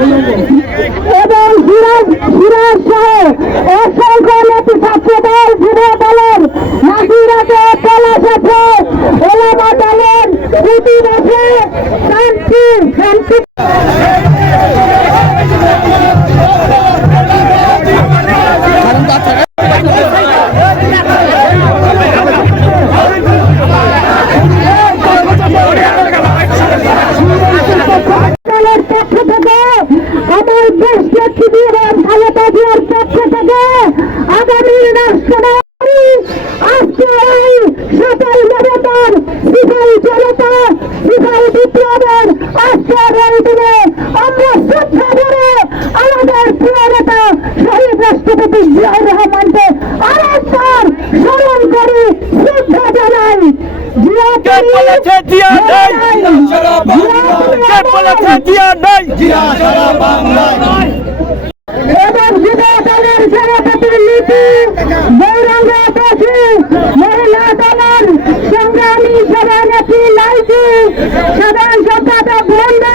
এবং সিরাজ সহ অসংখ্য নেতৃ ছাত্র দল যুব দলের নাজিরাতে পলাশ আছে ওলামা দলের প্রতিবাদে শান্তি আমার দেশ নেত্রী খালেদা জিয়ার পক্ষ থেকে আগামী রাষ্ট্রপতি আজকে এই সকল জনতার সিপাহী জনতা সিপাহী বিপ্লবের আজকের এই দিনে আমরা শ্রদ্ধা করে আমাদের প্রিয় নেতা শহীদ রাষ্ট্রপতি জিয়াউর রহমানকে আরেকবার স্মরণ করি শ্রদ্ধা জানাই। এবং যুব দলের সভাপতির নীতি গৌরাঙ্গ দাসী, মহিলা দলের সংগ্রামী সভানেত্রী লাইজি, সাধারণ সম্পাদক বন্ধু